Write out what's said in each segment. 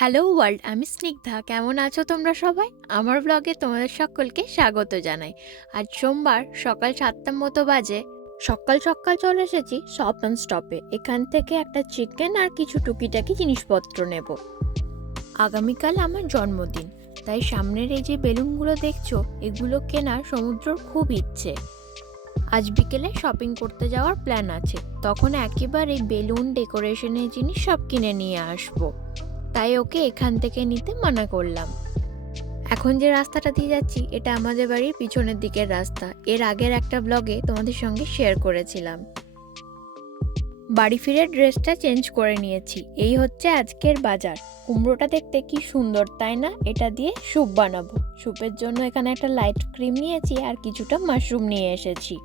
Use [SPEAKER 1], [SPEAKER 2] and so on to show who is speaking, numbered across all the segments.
[SPEAKER 1] Hello world, আমি স্নিগ্ধা। কেমন আছো তোমরা সবাই? আমার ব্লগে তোমাদের সকলকে স্বাগত জানাই। আজ সোমবার, সকাল সাতটার মতো বাজে। সকাল সকাল চলে এসেছি শপ অ্যান্ড স্টপে। এখান থেকে একটা চিকেন আর কিছু টুকিটাকি জিনিসপত্র নেব। আগামীকাল আমার জন্মদিন, তাই সামনের এই যে বেলুনগুলো দেখছ, এগুলো কেনার সমুদ্রর খুব ইচ্ছে। আজ বিকেলে শপিং করতে যাওয়ার প্ল্যান আছে। তখন একেবারে বেলুন, ডেকোরেশনের জিনিস সব কিনে নিয়ে আসব। তাই ওকে এখান থেকে নিতে মানা করলাম। এখন যে রাস্তাটা দিয়ে যাচ্ছি, এটা আমাদের বাড়ির পিছনের দিকের রাস্তা। এর আগের একটা ব্লগে তোমাদের সঙ্গে শেয়ার করেছিলাম। বাড়ি ফিরে ড্রেসটা চেঞ্জ করে নিয়েছি। এই হচ্ছে আজকের বাজার। কুমড়োটা দেখতে কি সুন্দর, তাই না? এটা দিয়ে স্যুপ বানাবো। স্যুপের জন্য এখানে একটা লাইট ক্রিম নিয়েছি আর কিছুটা মাশরুম নিয়ে এসেছি।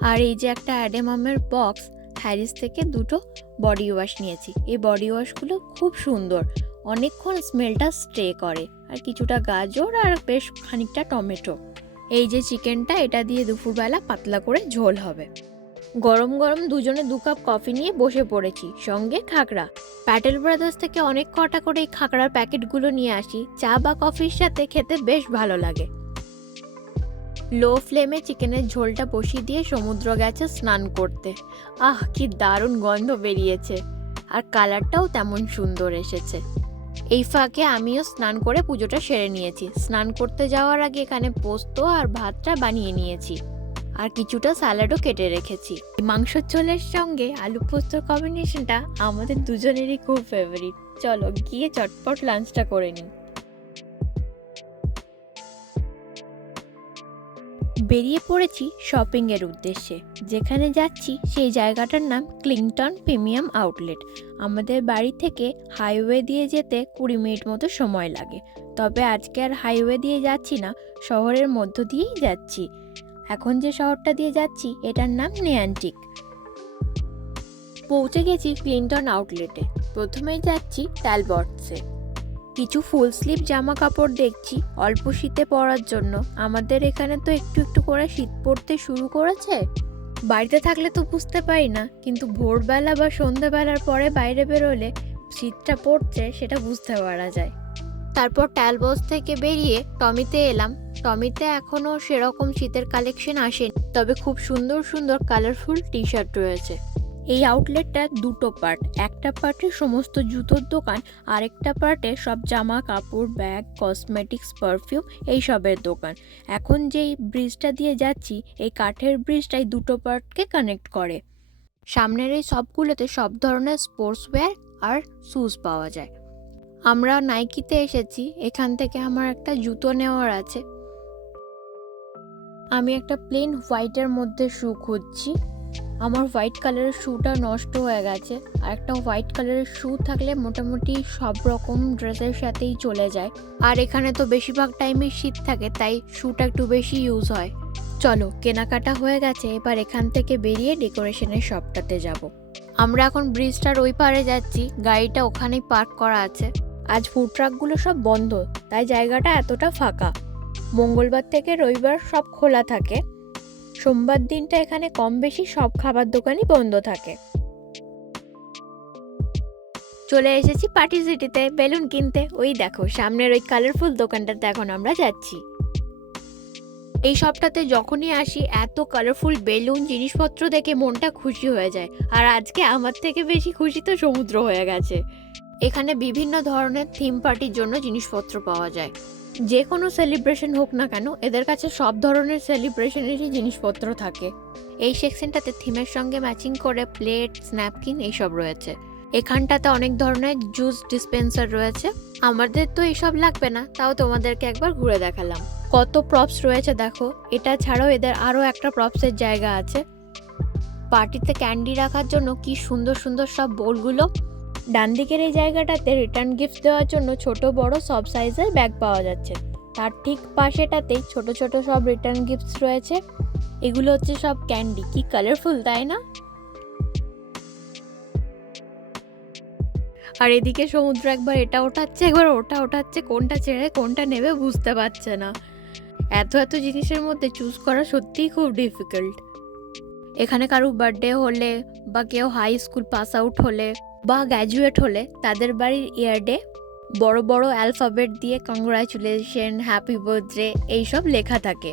[SPEAKER 1] আর এই যে একটা অ্যাডেমামের বক্স হ্যারিস থেকে দুটো বডি ওয়াশ নিয়েছি। এই বডি ওয়াশগুলো খুব সুন্দর। অনেকক্ষণ স্মেলটা স্টে করে। আর কিছুটা গাজর আর বেশ খানিকটা টমেটো। এই যে চিকেনটা, এটা দিয়ে দুপুরবেলা পাতলা করে ঝোল হবে। গরম গরম দুজনে দু কাপ কফি নিয়ে বসে পড়েছি। সঙ্গে খাকড়া প্যাটেল ব্রাদার্স থেকে অনেক কটা করে এই খাকড়ার প্যাকেটগুলো নিয়ে আসি। চা বা কফির সাথে খেতে বেশ ভালো লাগে। লো ফ্লেমে চিকেনের ঝোলটা বসিয়ে দিয়ে সমুদ্র গেছে স্নান করতে। আহ, কি দারুণ গন্ধ বেরিয়েছে। আর কালারটাও তেমন সুন্দর এসেছে। এই ফাঁকে আমিও স্নান করে পুজোটা সেরে নিয়েছি। স্নান করতে যাওয়ার আগে এখানে পোস্ত আর ভাতটা বানিয়ে নিয়েছি। আর কিছুটা স্যালাডও কেটে রেখেছি। মাংসর ঝোলের সঙ্গে আলু পোস্তর কম্বিনেশনটা আমাদের দুজনেরই খুব ফেভারিট চলো গিয়ে চটপট লাঞ্চটা করে নিই। বেরিয়ে পড়েছি শপিংয়ের উদ্দেশ্যে। যেখানে যাচ্ছি, সেই জায়গাটার নাম ক্লিংটন প্রিমিয়াম আউটলেট আমাদের বাড়ি থেকে হাইওয়ে দিয়ে যেতে কুড়ি মিনিট মতো সময় লাগে। তবে আজকে আর হাইওয়ে দিয়ে যাচ্ছি না, শহরের মধ্য দিয়েই যাচ্ছি। এখন যে শহরটা দিয়ে যাচ্ছি, এটার নাম নেয়ান্টিক পৌঁছে গেছি ক্লিংটন আউটলেটে প্রথমেই যাচ্ছি ট্যালবটসে কিছু ফুল স্লিভ জামা কাপড় দেখছি অল্প শীতে পরার জন্য। আমাদের এখানে তো একটু একটু করে শীত পড়তে শুরু করেছে। বাড়িতে থাকলে তো বুঝতে পারি না, কিন্তু ভোরবেলা বা সন্ধ্যাবেলার পরে বাইরে বেরোলে শীতটা পড়ছে সেটা বুঝতে পারা যায়। তারপর ট্যালবস থেকে বেরিয়ে টমিতে এলাম। টমিতে এখনও সেরকম শীতের কালেকশন আসেনি, তবে খুব সুন্দর সুন্দর কালারফুল টি শার্ট রয়েছে। এই আউটলেটটা দুটো পার্ট একটা পার্টে সমস্ত জুতোর দোকান, আরেকটা পার্টে সব জামা, কাপড় ব্যাগ কসমেটিক্স পারফিউম এইসবের দোকান। এখন যেই ব্রিজটা দিয়ে যাচ্ছি, এই কাঠের ব্রিজটাই দুটো পার্টকে কানেক্ট করে। সামনের এই সবগুলোতে সব ধরনের স্পোর্টস ওয়্যার আর শ্যুজ পাওয়া যায়। আমরা নাইকিতে এসেছি, এখান থেকে আমার একটা জুতো নেওয়ার আছে। আমি একটা প্লেন হোয়াইটের মধ্যে শু খুঁজছি। আমার হোয়াইট কালারের শ্যুটা নষ্ট হয়ে গেছে। আর একটা হোয়াইট কালারের শ্যু থাকলে মোটামুটি সব রকম ড্রেসের সাথেই চলে যায়। আর এখানে তো বেশিরভাগ টাইমে শীত থাকে, তাই শ্যুটা একটু বেশি ইউজ হয়। চলো, কেনাকাটা হয়ে গেছে, এবার এখান থেকে বেরিয়ে ডেকোরেশনের শপটাতে যাব। আমরা এখন ব্রিজটার ওই পারে যাচ্ছি, গাড়িটা ওখানেই পার্ক করা আছে। আজ ফুড ট্রাকগুলো সব বন্ধ, তাই জায়গাটা এতটা ফাঁকা। মঙ্গলবার থেকে রবিবার সব খোলা থাকে। সোমবার দিনটা এখানে কম বেশি সব খাবার দোকানই বন্ধ থাকে। চলে এসেছি পার্টি সিটিতে, বেলুন কিনতে। ওই দেখো, সামনের ওই কালারফুল দোকানটাতে এখন আমরা যাচ্ছি। এই সবটাতে যখনই আসি, এত কালারফুল বেলুন জিনিসপত্র দেখে মনটা খুশি হয়ে যায়। আর আজকে আমার থেকে বেশি খুশি তো সমুদ্র হয়ে গেছে। এখানে বিভিন্ন ধরনের থিম পার্টির জন্য জিনিসপত্র পাওয়া যায়। যে কোনো সেলিব্রেশন হোক না কেন, এদের কাছে সব ধরনের সেলিব্রেশনেরই জিনিসপত্র থাকে। এই সেকশনটাতে থিমের সঙ্গে ম্যাচিং করে প্লেট স্ন্যাপকিন এইসব রয়েছে। এখানটাতে অনেক ধরনের জুস ডিসপেন্সার রয়েছে। আমাদের তো এইসব লাগবে না, তাও তোমাদেরকে একবার ঘুরে দেখালাম। কত প্রপস রয়েছে দেখো। এটা ছাড়াও এদের আরও একটা প্রপসের জায়গা আছে। পার্টিতে ক্যান্ডি রাখার জন্য কি সুন্দর সুন্দর সব বোলগুলো ডান দিকের এই জায়গাটাতে রিটার্ন গিফট দেওয়ার জন্য ছোট, বড় সব সাইজের ব্যাগ পাওয়া যাচ্ছে। তার ঠিক পাশেটাতেই ছোট ছোট সব রিটার্ন গিফটস রয়েছে। এগুলো হচ্ছে সব ক্যান্ডি কি কালারফুল তাই না? আর এদিকে সমুদ্র একবার এটা ওঠাচ্ছে, একবার ওটা ওঠাচ্ছে, কোনটা ছেড়ে কোনটা নেবে বুঝতে পারছে না। এত এত জিনিসের মধ্যে চুজ করা সত্যিই খুব ডিফিকাল্ট এখানে কারও বার্থডে হলে বা কেউ হাই স্কুল পাস আউট হলে বা গ্র্যাজুয়েট হলে তাদের বাড়ির ইয়ারডে বড় বড় অ্যালফাবেট দিয়ে কংগ্রাচুলেশন হ্যাপি বার্থডে এইসব লেখা থাকে।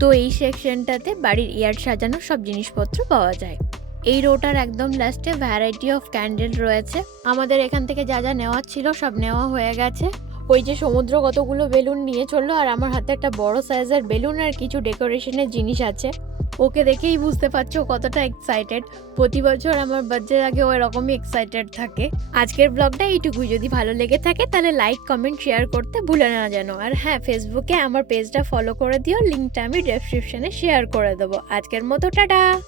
[SPEAKER 1] তো এই সেকশনটাতে বাড়ির ইয়ার সাজানো সব জিনিসপত্র পাওয়া যায়। এই রোটার একদম লাস্টে ভ্যারাইটি অফ ক্যান্ডেল রয়েছে। আমাদের এখান থেকে যা যা নেওয়ার ছিল সব নেওয়া হয়ে গেছে। ওই যে সমুদ্র কতগুলো বেলুন নিয়ে চলল আর আমার হাতে একটা বড় সাইজের বেলুন আর কিছু ডেকোরেশনের জিনিস আছে। ওকে দেখেই বুঝতে পারছ কতটা এক্সাইটেড প্রতি বছর আমার বার্থডের আগে ও এরকমই এক্সাইটেড থাকে। আজকের ব্লগটা এইটুকুই। যদি ভালো লেগে থাকে তাহলে লাইক কমেন্ট শেয়ার করতে ভুলে না যেন। আর হ্যাঁ ফেসবুকে আমার পেজটা ফলো করে দিও। লিঙ্কটা আমি ডেসক্রিপশনে শেয়ার করে দেবো। আজকের মতো, টাটা!